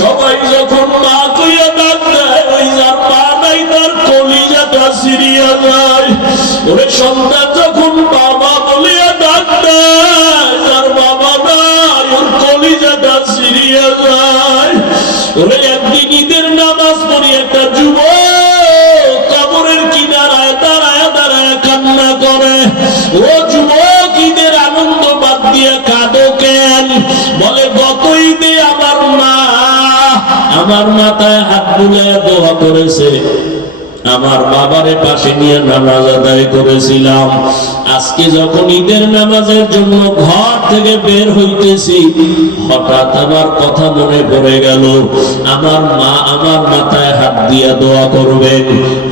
সবাই যখন মা কইয়া ডাক ওই যার মা নাই তার কলিজাটা সিরিয়া যায়। ওরে সন্তান আমার মাথায় হাত বুলে দোয়া করেছে। আমার বাবারে পাশে নিয়ে নামাজ আদায় করেছিলাম। আজকে যখন ঈদের নামাজের জন্য ঘর থেকে বের হইতেছি, হঠাৎ আমার কথা মনে পড়ে গেল, আমার মা আমার মাথায় হাত দিয়া দোয়া করবেন।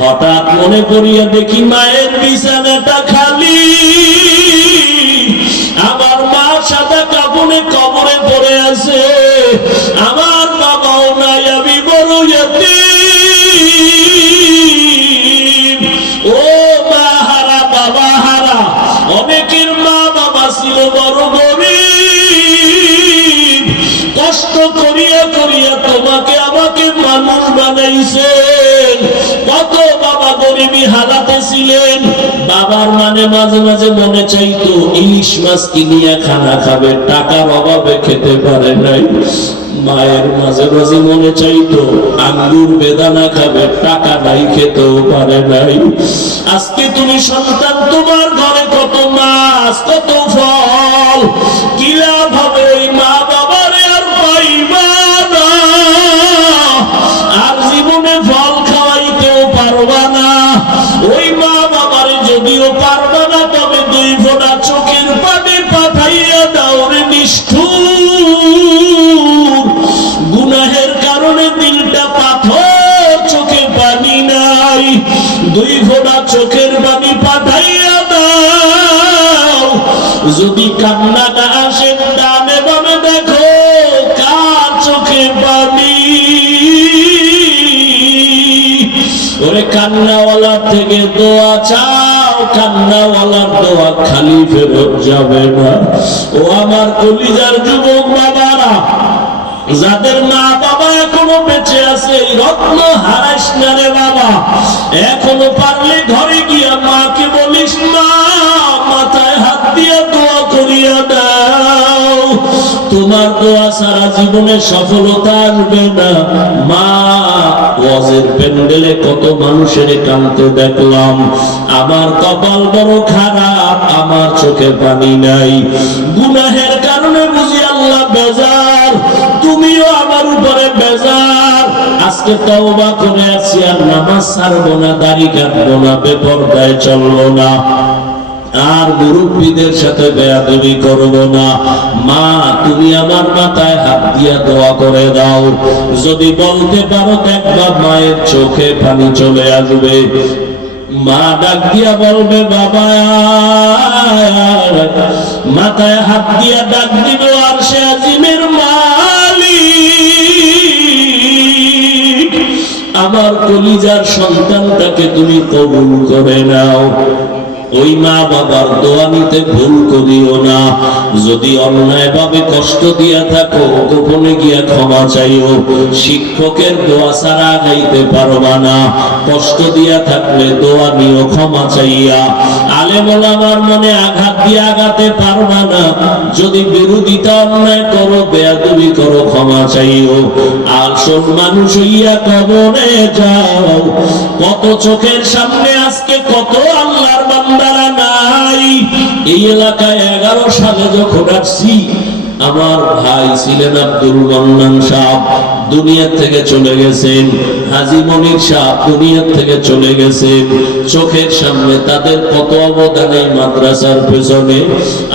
হঠাৎ মনে পড়িয়া দেখি মায়ের বিছানাটা করিয়া করিয়া তোমাকে আমাকে মানুষ বানাইছেন। কত বাবা গরিবী ছিলেন। বাবার মানে মাঝে মাঝে মনে চাইতো, ইলিশ মাছ কিনিয়া খানা খাবে অভাবে খেতে পারে নাই। মায়ের মাঝে মাঝে মনে চাইতো, আঙ্গুর বেদানা খাবে, টাকা নাই খেতেও পারে নাই। আজকে তুমি সন্তান, তোমার ঘরে কত মাছ, কত ফল। যদি কান্না না আসে ডানে বামে দেখো, কার চোখে পানি। ওরে কান্নাওয়ালার থেকে দোয়া চাও, কান্নাওয়ালার দোয়া খালি ফেরত যাবে না। ও আমার কলিজার যুবক বাবারা, যাদের মা বাবা এখনও বেঁচে আছে, রত্ন হারাইস না রে বাবা। এখনও পারলে ঘরে গিয়া মাকে বলিস তোমার দোয়া সারা জীবনে সফলতা আসবে না। মা, ওয়াজের প্যান্ডেলে কত মানুষের কানতে দেখলাম। আমার কপাল বড় খারাপ, আমার চোখে পানি নাই। গুনাহের কারণে বুঝি আল্লাহ বেজার, তুমিও আমার উপরে বেজার। আজকে তওবা করে আছি আর নামাজ ছাড়বো না, দাড়ি কাটবো না, বেপরদায় চলবো না। আর মুরব্বীদের সাথে বেয়াদবি করব না। মা, তুমি আমার মাথায় হাত দিয়া দোয়া করে দাও। যদি বলতে পারো দেখবা মায়ের চোখে পানি চলে আসবে। মা ডাক দিয়া বলবে, বাবা, মাথায় হাত দিয়া ডাক দিব আর সে আজিমের মালিক। আমার কলিজার সন্তানটাকে তুমি কবুল করে নাও। ওই মা বাবার দোয়া নিতে ভুল করিও না। যদি অন্যায় ভাবে কষ্ট দিয়া থাকো, গোপনে গিয়া ক্ষমা চাইও। শিক্ষকের দোয়া ছাড়া গাইতে পারবা না। কষ্ট দিয়া থাকলে দোয়া নিও, ক্ষমা চাইয়া। আলেমল আমার মনে আঘাত দিয়ে আঘাতে পারবা না। যদি বিরোধিতা অন্যায় করো, বেয়াদবি করো, ক্ষমা চাইও। আসল মানুষ হইয়া কবরে যাও। কত চোখের সামনে আজকে কত আল্লাহর বান্দারা নাই এই এলাকায় এগারো সালে যখন আসছি আমার ভাই ছিলেন আব্দুল মন্নান সাহ, দুনিয়া থেকে চলে গেছেন। হাজি মনির সাহ, দুনিয়া থেকে চলে গেছেন। চোখের সামনে তাদের কত অবদান এই মাদ্রাসার পেছনে?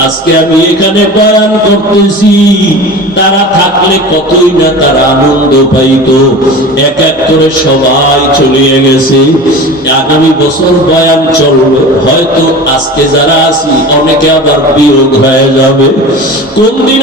আজকে আমি এখানে বয়ান করতেছি, তারা থাকলে কতই না তারা আনন্দ পাইতো। এক এক করে সবাই চলিয়ে গেছে। আগামী বছর বয়ান চলবে। হয়তো আজকে যারা আছি, অনেকে আবার বিয়োগ হয়ে যাবে। কোন দিন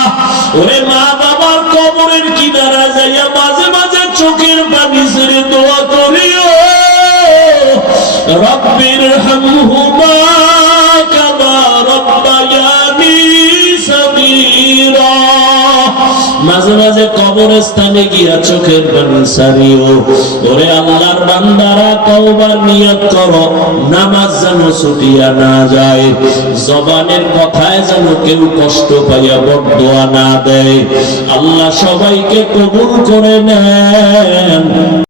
রব্বির হামহুমা কামা রব্বায়ানি সগীরা। মাঝে মাঝে কবরস্থানে গিয়া চোখের পানি সারিও ওরে আল্লাহর বান্দারা কওবার নিয়ত করো, নামাজ যেন ছুটিয়া না যায়। জবানের কথায় যেন কেউ কষ্ট পাইয়া বদোয়া না দেয়। আল্লাহ সবাইকে কবুল করে নেন।